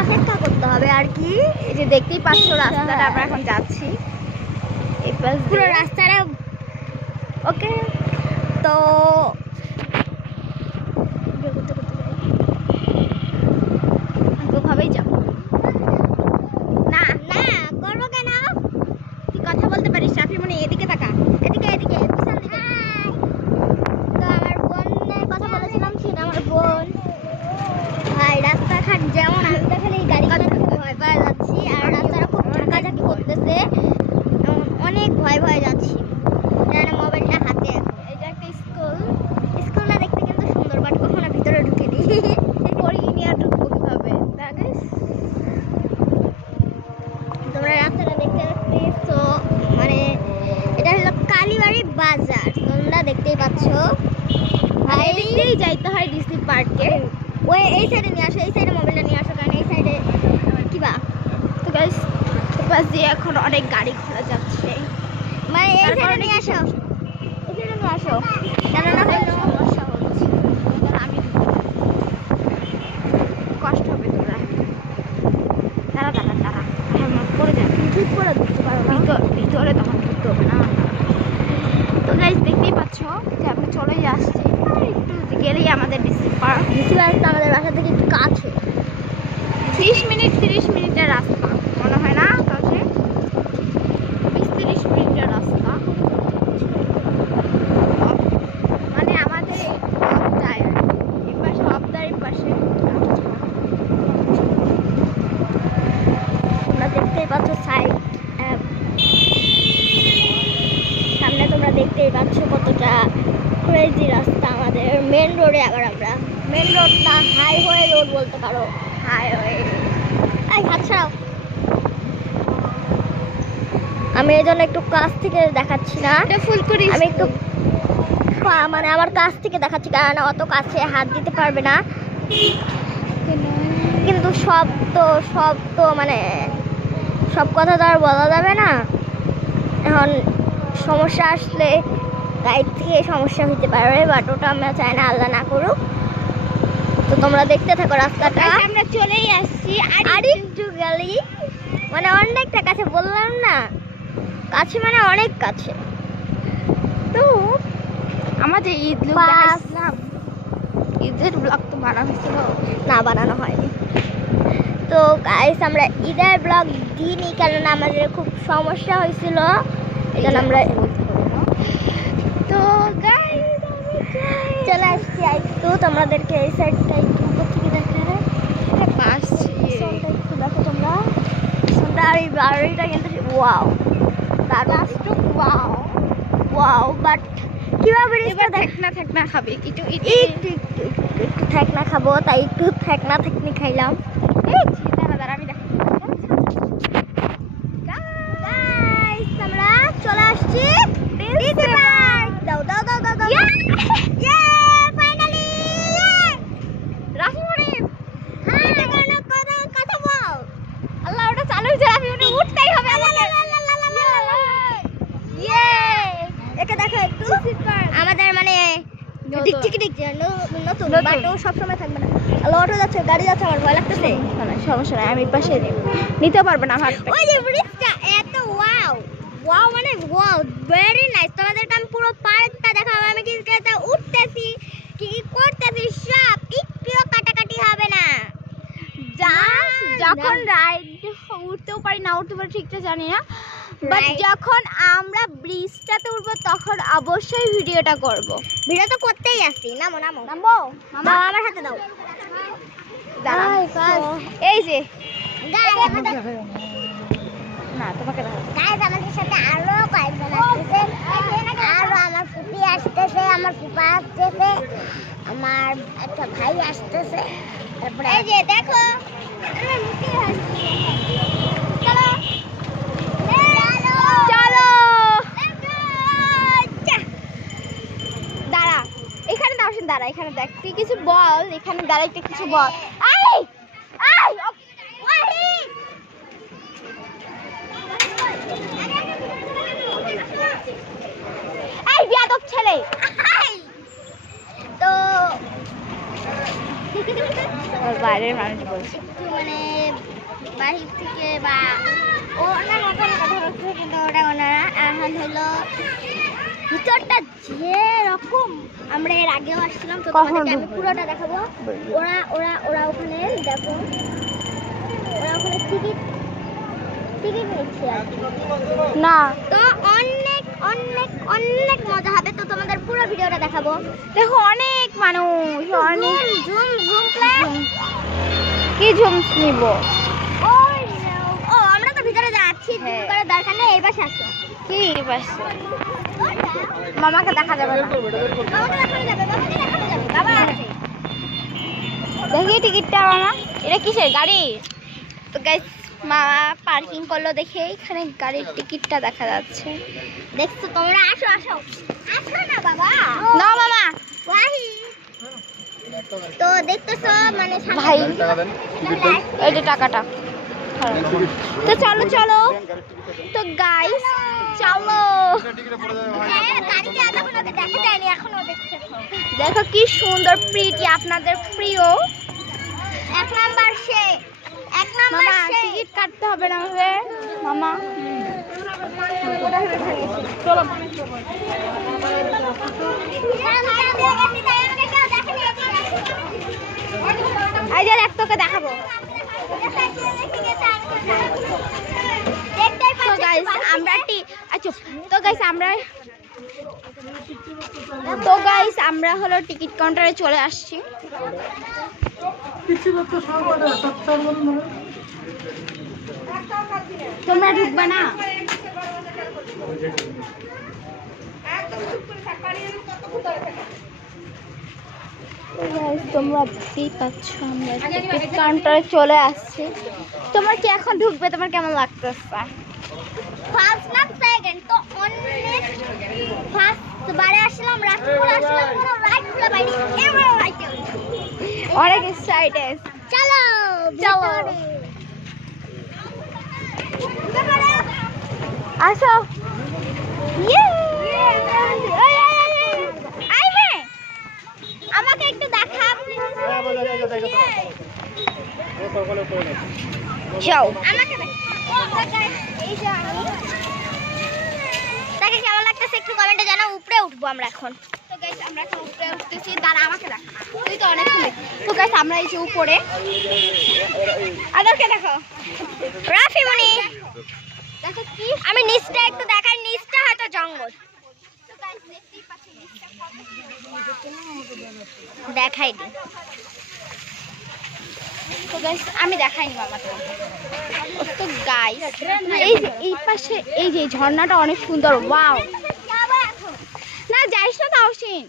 অপেক্ষা করতে হবে আর কি। এই যে দেখতেই পাচ্ছ রাস্তাটা আমরা এখন যাচ্ছি, এই পাশ পুরো দিয়ে। রাস্তাটা ওকে। তো ওভাবেই যাবো। না না করবো কেন? তুই কথা বলতে পারিস রাফি মনে, এদিকে তাকা। এদিকে এদিকে পিছন দিকে। তো আমার বোনের কথা বলেছিলাম, সেটা আমার বোন। ভাই রাস্তাঘাট যেমন, আমি তো খালি গাড়ি চালাতে ভয় পাওয়া যাচ্ছি, আর রাস্তাটা খুব ঝাঁকাঝাঁকি করতেছে, অনেক ভয় ভয় যাচ্ছি। জানা মোবাইলটা হাতে এখন। এই যে একটা স্কুল, স্কুলটা দেখতে কিন্তু সুন্দর, বাট কখনো ভিতরে ঢুকিনি। পড়িয়ে নিয়ে ঢুকবো কিভাবে? তোমরা রাস্তাটা দেখতে দেখতেছো, মানে এটা হলো কালীবাড়ি বাজার, তোমরা দেখতেই পাচ্ছ। আর এদিক দিয়েই যাইতে হয় ডিসি পার্কে। ওই এই সাইডে নিয়ে আসো, এই সাইডে মোবাইলটা নিয়ে আসো, কারণ এই সাইডে কিবা। তো গাইস পাশ দিয়ে এখন অনেক গাড়ি ঘোড়া যাচ্ছে, মানে এই তারপর সাইডে অনেক নিয়ে আসো, এই সাইডে নিয়ে আসো, কেন না অনেক হলো সমস্যা হচ্ছে। আমি কষ্ট হবে, তোমরা তারা তারা তারা আমার পড়ে যাবে, ঠিক করে দিতে পারো না। ভিতরে তখন ঢুকতে হবে না। তো গাইস দেখতেই পাচ্ছ যে আমি চলেই আসছি, আর একটু গেলেই আমাদের ডিসি পার্ক। ডিসি বাসটা আমাদের বাসা থেকে একটু কাছে। 30 মিনিটের রাস্তা মনে হয় না, কাছে 20-30 মিনিটের রাস্তা। মানে আমাদের অবদায়, এই পাশে অবদার পাশে। তোমরা দেখতেই পাচ্ছ সাইড, সামনে তোমরা দেখতেই পাচ্ছ কতটা ক্রেজি রাস্তা। আমাদের মেন রোডে, আবার আমরা মেন রোড না, হাইওয়ে রোড বলতে পারো। হাইওয়ে। এই হাত ছাড়াও। আমি এই জন্য একটু কাছ থেকে দেখাচ্ছি না, এটা ফুলকুড়ি আমি একটু মানে আমার কাছ থেকে দেখাচ্ছি, কারণ অত কাছে হাত দিতে পারবে না। কিন্তু সব তো মানে সব কথা তো আর বলা যাবে না। এখন সমস্যা আসলে গাইড থেকে সমস্যা হতে পারে, বাট ওটা আমরা চাই না, আল্লাহ না করুক। তো তোমরা দেখতে থাকো রাস্তাটা। আমরা চলেই আসছি। আর একটু গেলেই মানে অনেকটা কাছে, বললাম না কাছে, মানে অনেক কাছে। তো আমাদের ঈদ লুক বাস। দেখাইছিলাম, ঈদের ব্লগ তো বানানো হয়েছিল না, বানানো হয়নি। তো গাইস আমরা ঈদের ব্লগ দিইনি, কেননা আমাদের খুব সমস্যা হয়েছিল, এই জন্য আমরা তো গাইস চলে আসছি। একটু তোমাদেরকে এই সাইডটা একটু উপর থেকে দেখায়, বাস পিছনটা একটু দেখো তোমরা, পিছনটা আর এই বাড়িটা কিন্তু ওয়াও, দারুণ ওয়াও। ওয়াও। বাট কিভাবে এবার ঠেকনা খাবে একটু একটু ঠেকনা খাবো, তাই একটু ঠেকনা খাইলাম। দাঁড়া আমি দেখ। গাইস আমরা চলে আসছি ডিসি পার্ক। দাও দাও দাও দাও দাও, ইয়ে ফাইনালি রাফি মনে এটা কেন কথা বল। আল্লাহ, ওটা চালু হয়েছে। রাফি মনে উঠতেই হবে আমাকে। ইয়ে এটা দেখো একটু, আমাদের মানে টিকটিকি নতুন, বাট ও সবসময় থাকবে না। আল্লাহ, অটো যাচ্ছে, গাড়ি যাচ্ছে, আমার ভয় লাগতেছে। সমস্যা নাই, আমি পাশে নিতে পারবে না হাতটা। ওই যে ব্রিজটা এত ওয়াও, ওয়াও মানে ওয়াও, ভেরি নাইস। তোমাদেরকে আমি পুরো পার্কটা দেখাবো, আমি কি উঠতেছি, কি করতেছি, সব একটুও কাটাকাটি হবে না। যখন রাইড উঠতেও পারি না উঠতে পারি ঠিকটা জানি না, বাট Right. যখন আমরা ব্রিজটাতে উঠবো তখন অবশ্যই ভিডিওটা করব। ভিডিও তো করতেই আসছি। নামো নামো, নামবো দাও আমার হাতে দাও। এই যে না, তোমাকে গাইস আমাদের সাথে আরো কয়েকজন আসতেছে, আরো আমার ফুপি আসতেছে, আমার ফুপা আসতেছে, আমার একটা ভাই আসতেছে, তারপরে এই যে দেখো চলো দাঁড়া, এখানে দাঁড়া, এখানে দেখ, তুই কিছু বল, এখানে দাঁড়াইতে কিছু বল। এই বিয়াদব ছেলে। তো বাই বাইরের মানুষ বলছে। একটু মানে বাহির থেকে বা ওনার মতন কথা বলছে, কিন্তু ওটা ওনারা এখন হলো ভিতরটা যে রকম। আমরা এর আগেও আসছিলাম, তো তোমাদেরকে আমি পুরোটা দেখাবো। ওরা ওরা ওরা ওখানে দেখো, ওরা ওখানে টিকিট নিচ্ছে আর কি। না তো অনেক অনেক অনেক মজা হবে, তো তোমাদের পুরো ভিডিওটা দেখাবো। দেখো অনেক মানুষ, অনেক জুম জুম প্লাস কি ঝুমস নিব। ও আমরা তো ভিতরে যাচ্ছি, জুম করার দরকার নেই, এই পাশে আসো। কি পাশে মামাকে দেখা যাবে না। বাবাকে দেখানো যাবে, বাবাকে দেখানো যাবে, বাবা আছে। দেখি টিকিটটা মামা, এটা কিসের গাড়ি? তো গাইস মামা পার্কিং করলো দেখে এখানে গাড়ির টিকিটটা দেখা যাচ্ছে। দেখছো তোমরা, আসো আসো আসো না বাবা, নাও মামা। ওয়াহি তো দেখতেছো মানে সামনে ভাই light। এই যে টাকাটা। তো চলো চলো, তো গাইস চলো। হ্যাঁ, গাড়িতে এতক্ষণ ওকে দেখা যায়নি, এখনো দেখতেছো। দেখো কি সুন্দর প্রিটি, আপনাদের প্রিয়। এক নাম্বার সে, এক নাম্বার মামা সে। টিকিট কাটতে হবে না হবে মামা। এই যে দেখ তোকে দেখাবো। তো গাইস আমরা আমরা হলো টিকিট কাউন্টারে চলে আসছি। তোমরা ঢুকবা না? তোমরা দেখতেই পাচ্ছ আমরা টিকিট কাউন্টারে চলে আসছি। তোমার কি এখন ঢুকবে? তোমার কেমন লাগতেছে? ফার্স্ট না সেকেন্ড, তো অনেক ফার্স্ট বারে আসলাম, রাতপুর আসলাম, পুরো রাইট খুলে বাইরে এবার রাইটে অনেক এক্সাইটেড। চলো চলো। ভিতরে। আসো। ইয়ে আইবে, আমাকে একটু দেখা। যাও আমাকে দেখ। এই যে আমি তাকে কেমন লাগতেছে একটু কমেন্টে জানাও। উপরে উঠবো আমরা এখন। তো গাইস আমরা এখন উপরে উঠতেছি। দাঁড়া আমাকে দেখ, তুই তো অনেক সুন্দর। তো গাইস আমরা এই যে উপরে, আদারকে দেখো। রাফিমণি দেখো কি আমি নিচটা একটু দেখাই, নিচটা হয়তো জঙ্গল। তো গাইস দেখতেই পাচ্ছেন নিচটা কত দেখাই দি। তো গাইস আমি দেখাইনি মামা তো। তো গাইস এই পাশে এই যে ঝর্ণাটা অনেক সুন্দর। ওয়াও, না যাইস না তাওসিন,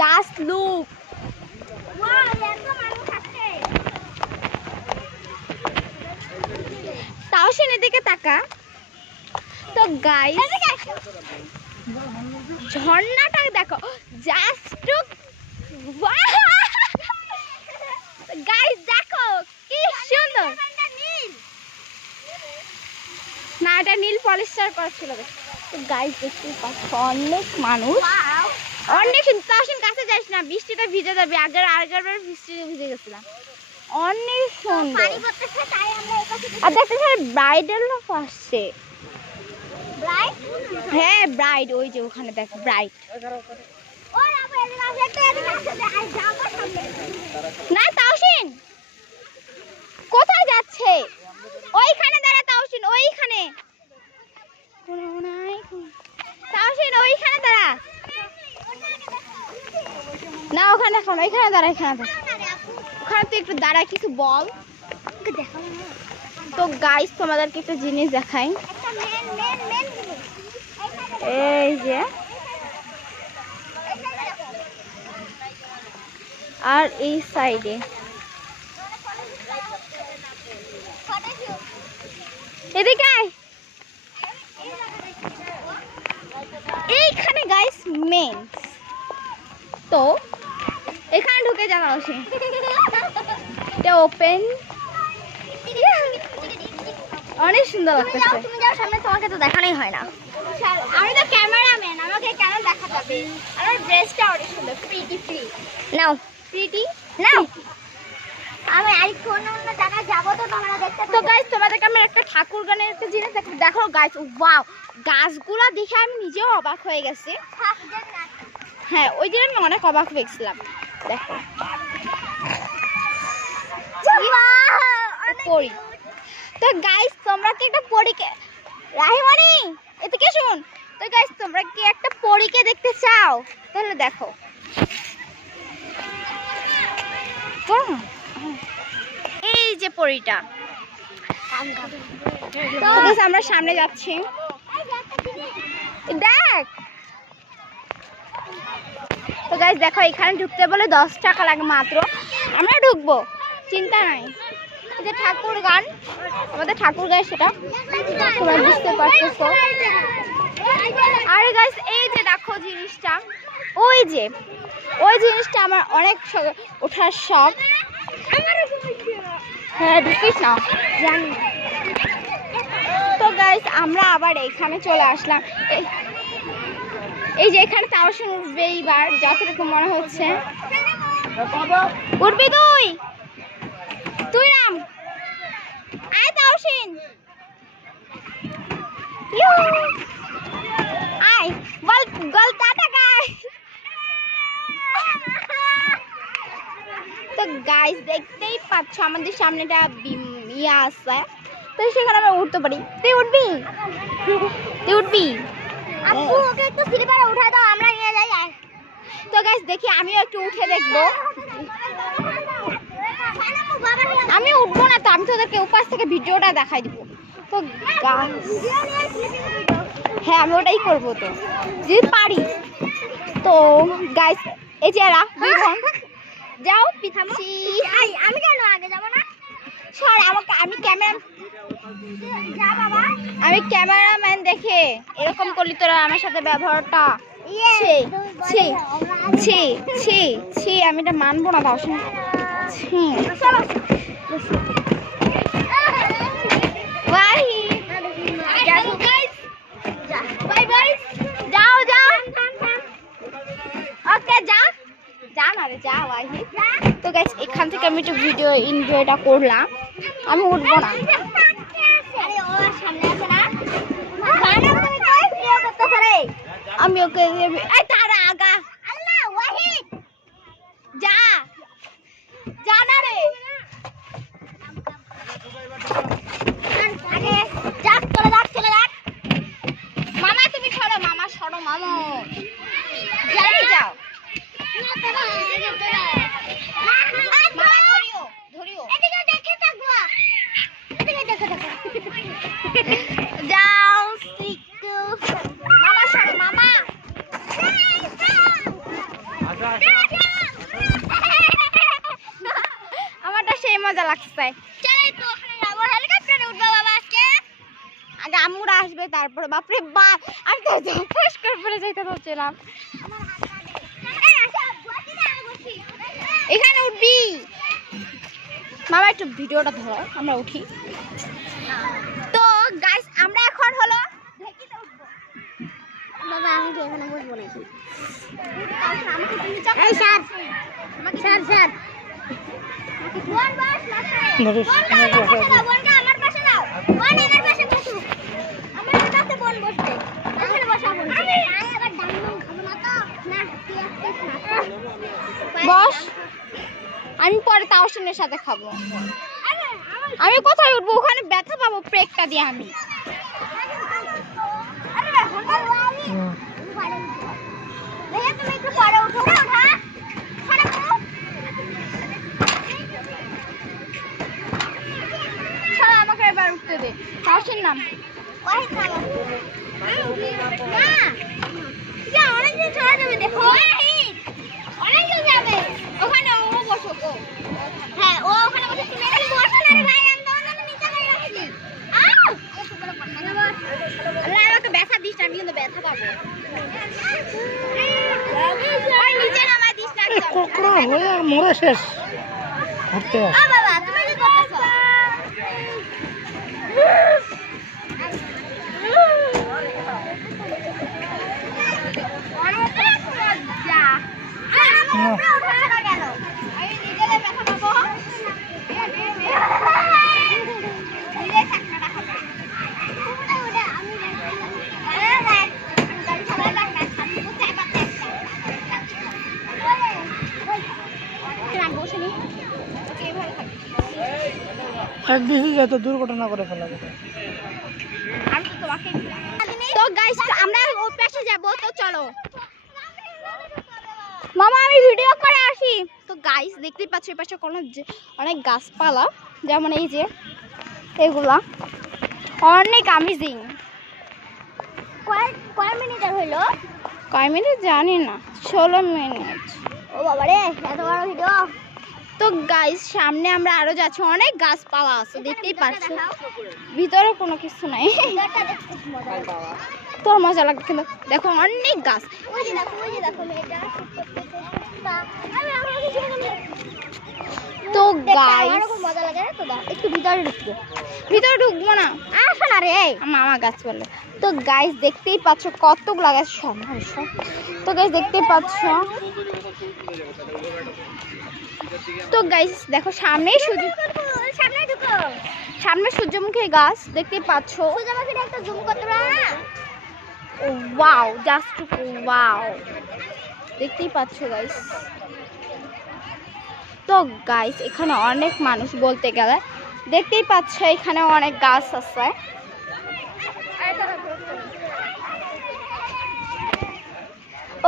জাস্ট লুক। তাওসিন এদিকে তাকা। তো গাইস ঝর্ণাটা দেখো, জাস্ট গাইস দেখো কি সুন্দর। না এটা নীল পলিস্টার করা ছিল। তো গাইস দেখতেই পাচ্ছ অনেক মানুষ, অনেক সুন্দর। তাওসিন কাছে যাইস না, বৃষ্টিতে ভিজে যাবে। আগের বার বৃষ্টিতে ভিজে গেছিলাম। অনেক সুন্দর। আর দেখতে ব্রাইডাল আসছে। হ্যাঁ ব্রাইড, ওই যে ওখানে দেখ ব্রাইড। না তাওসিন কোথায় যাচ্ছে? ওইখানে দাঁড়া তাওসিন, ওইখানে। তাওসিন ওইখানে দাঁড়া। না ওখানে এখন, ওইখানে দাঁড়া, এখানে দাঁড়া। ওখানে তুই একটু দাঁড়া, কিছু বল। তো গাইস তোমাদেরকে একটা জিনিস দেখাই। এই যে আর এই সাইডে এদিকে আয়। এইখানে গাইস মেন্স, তো এখানে ঢুকে যাওয়া উচিত। এটা ওপেন, অনেক সুন্দর লাগতেছে। তুমি যাও সামনে, তোমাকে তো দেখানোই হয় না। আমি তো ক্যামেরাম্যান, আমাকে কেন দেখা যাবে? আমার ড্রেসটা অনেক সুন্দর, প্রিটি। নাও প্রিটি না আমি আরেকটু অন্য জায়গায় যাবো তো তোমরা দেখতে তো গাইস তোমাদেরকে আমি একটা ঠাকুর গানের একটা জিনিস দেখো গাইস, ওয়াও গাছগুলা দেখে আমি নিজেও অবাক হয়ে গেছি। হ্যাঁ ওই দিন আমি অনেক অবাক হয়েছিলাম। দেখো পরি। তো গাইস তোমরা কি একটা পরীকে রাহিমানি এদিকে শুন, তো গাইস তোমরা কি একটা পরীকে দেখতে চাও? তাহলে দেখো এই যে পরীটা। তো গাইস আমরা সামনে যাচ্ছি, দেখ। তো গাইস দেখো এখানে ঢুকতে বলে 10 টাকা লাগে মাত্র, আমরা ঢুকবো, চিন্তা নাই। এই যে ঠাকুর গান, আমাদের ঠাকুর গায় সেটা তোমরা বুঝতে পারতেছো। আর গাইস এই যে দেখো জিনিসটা, ওই জিনিসটা আমার অনেক ওঠার শখ। হ্যাঁ ঢুকিস না জানি। তো গাইস আমরা আবার এখানে চলে আসলাম। এই যে এখানে তাওসিন উঠবে এইবার, যতটুকু মনে হচ্ছে। উঠবি তুই নাম, আয় তাওসিন, আয় বল টাটা গায়। তো গাইস দেখতেই পাচ্ছ আমাদের সামনেটা ইয়া আছে, তো সেখানে আমরা উঠতে পারি। তুই উঠবি আপু ওকে একটু স্লিপারে উঠায় দাও, আমরা নিয়ে যাই। তো গাইস দেখি আমিও একটু উঠে দেখবো। আমি উঠবো না তো, আমি তোদেরকে উপাস থেকে ভিডিওটা দেখাই দিব। তো হ্যাঁ আমি ওটাই করবো তো যদি পারি। তো গাইস এই যে এরা দুই বোন যাও পিছাচ্ছি। আমি কেন আগে যাবো না? সর আমাকে, আমি ক্যামেরাম্যান দেখে এরকম করলি তোরা আমার সাথে ব্যবহারটা। ছি আমি এটা মানবো না। দাও তো গাইস এখান থেকে আমি একটু ভিডিও এনজয়টা করলাম, আমি উঠবো না। আমি ওকে তারা আগা যা না রে, মামা তুমি সরো, মামা যাও। যাও মামা সরো, মামা আমারটা সেই মজা লাগছে। আগে আম্মুরা আসবে তারপরে। বাপরে বাপ, আমি তো পরিষ্কার করে যাইতে পারছিলাম। এখানে উঠবি মামা, একটু ভিডিওটা ধরো, আমরা উঠি। তো গাইস আমরা এখন হলো বাবা আমি তো এখানে বসবো না। বস, আমি পরে তাওসিনের সাথে খাবো। আমি কোথায় উঠবো? ওখানে ব্যথা পাবো ব্রেকটা দিয়ে আমি। আমাকে এবার উঠতে দে। তাওসিন নাম অনেকদিন চলে যাবে, দেখো অনেকদিন যাবে। ওখানে ও বসো গো। হ্যাঁ ও ওখানে বসে, তুমি এখানে বসো না রে ভাই, আমি তোমার জন্য নিচে করে রাখছি। আল্লাহ আমাকে ব্যথা দিস না, আমি কিন্তু ব্যথা পাবো। ওই নিচে নামাই দিস না। কোকড়া হয়ে আর মরে শেষ ঘুরতে ও বাবা তুমি কি করতেছো? একদিকে যত দুর্ঘটনা করে ফেলাবে। আমি তো তোমাকে তো গাইস আমরা ওই পাশে যাব, তো চলো মামা আমি ভিডিও করে আসি। তো গাইস দেখতেই পাচ্ছ এই পাশে অনেক গাছপালা, যেমন এই যে এগুলা অনেক অ্যামেজিং। কয় মিনিটের হইলো? কয় মিনিট জানি না, 16 মিনিট। ও বাবা রে, এত বড় ভিডিও। তো গাইস সামনে আমরা আরো যাচ্ছি, অনেক গাছপালা আছে দেখতেই পাচ্ছ, ভিতরে কোনো কিছু নাই। তোর মজা লাগবে কিন্তু দেখো অনেক গাছ। ওই যে দেখো মেয়েটা তো গাইস আমার খুব মজা লাগে তো, দাও একটু ভিতরে ঢুকবো। ভিতরে ঢুকবো না, আসো না রে। মামা গাছ বলে। তো গাইস দেখতেই পাচ্ছ কতগুলা গাছ, সব। তো গাইস দেখতেই পাচ্ছ, তো গাইস দেখো সামনে সূর্যমুখী গাছ দেখতেই পাচ্ছ। সূর্যমুখীটা একটু জুম করতে পারো না? ওয়াও, জাস্ট ওয়াও, দেখতেই পাচ্ছ গাইস। তো গাইস এখানে অনেক মানুষ, বলতে গেলে দেখতেই পাচ্ছ এখানে অনেক গাছ আছে।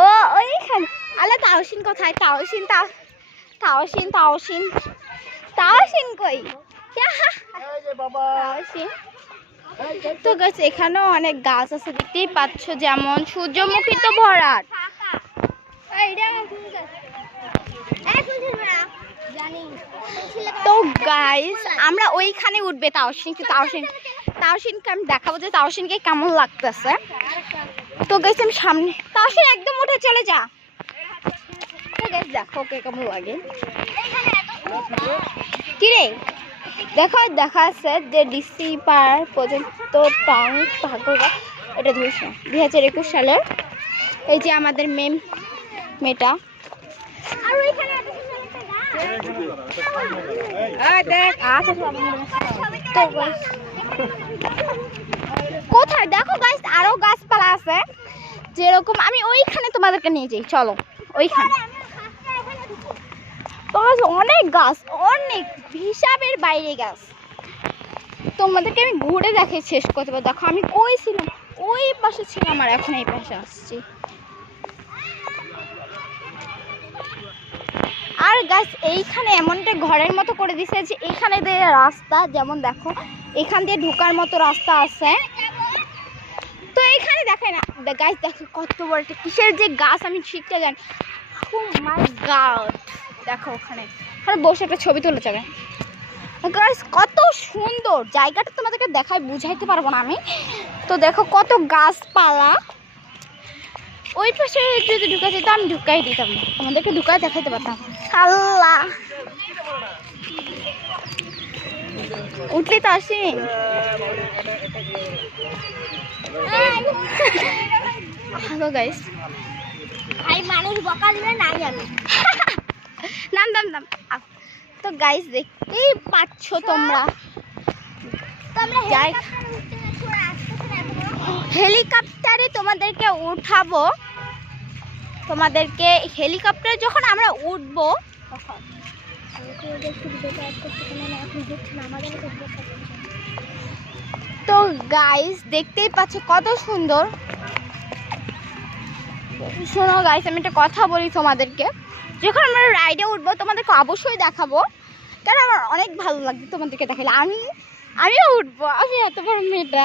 ও ওইখানে আলে তাওসিন কোথায়? তাওসিন কই? তাওসিন। তো গাছ এখানেও অনেক গাছ আছে দেখতেই পাচ্ছ, যেমন সূর্যমুখী তো ভরাট। তো গাইস আমরা ওইখানে উঠবে তাওসিনকে আমি দেখাবো যে তাওসিনকে কেমন লাগতেছে। তো গাইস আমি সামনে, তাওসিন একদম উঠে চলে যা। তো গাইস দেখো ওকে কেমন লাগে। কি রে দেখো, দেখা আছে যে ডিসি পার পর্যন্ত টং ভাগ্য, এটা ধরিস না, 2021 সালের। এই যে আমাদের মেয়েটা। আর ওইখানে এত সুন্দর একটা গাছ। তো কোথায় দেখো গাছ, আরো গাছপালা আছে যেরকম, আমি ওইখানে তোমাদেরকে নিয়ে যাই, চলো ওইখানে। তো অনেক গাছ, অনেক হিসাবের বাইরে গাছ, তোমাদেরকে আমি ঘুরে দেখে শেষ করতে পারবো। দেখো আমি কই ছিলাম, ওই পাশে ছিলাম আর এখন এই পাশে আসছি। আর গাছ এইখানে এমনটা ঘরের মতো করে দিছে যে এইখানে দিয়ে রাস্তা, যেমন দেখো এখান দিয়ে ঢোকার মতো রাস্তা আছে। তো এইখানে দেখায় না গাছ, দেখো কত বড় একটা কিসের যে গাছ আমি ঠিকটা জানি। ও মাই গড, দেখো ওখানে বসে একটা ছবি তুলে যাবে। গাছ কত সুন্দর জায়গাটা, তোমাদেরকে দেখায় বুঝাইতে পারবো না আমি। তো দেখো কত গাছপালা, ওই পাশে যদি ঢুকা যেত আমি ঢুকাই দিতাম, আমাদেরকে ঢুকাই দেখাইতে পারতাম। আল্লাহ, উঠলি তো আসি। হ্যালো গাইস, ভাই মানুষ বকা দিলে নাই আমি। নাম। তো গাইস দেখতেই পাচ্ছ তোমরা, হেলিকপ্টারে তোমাদেরকে উঠাবো, তোমাদেরকে হেলিকপ্টারে যখন আমরা উঠবো তো গাইস দেখতেই পাচ্ছ কত সুন্দর। শোনো গাইস, আমি একটা কথা বলি তোমাদেরকে, যখন আমরা রাইডে উঠবো তোমাদেরকে অবশ্যই দেখাবো, কারণ আমার অনেক ভালো লাগবে তোমাদেরকে দেখালে। আমিও উঠবো, আমি এত বড় মেয়েটা।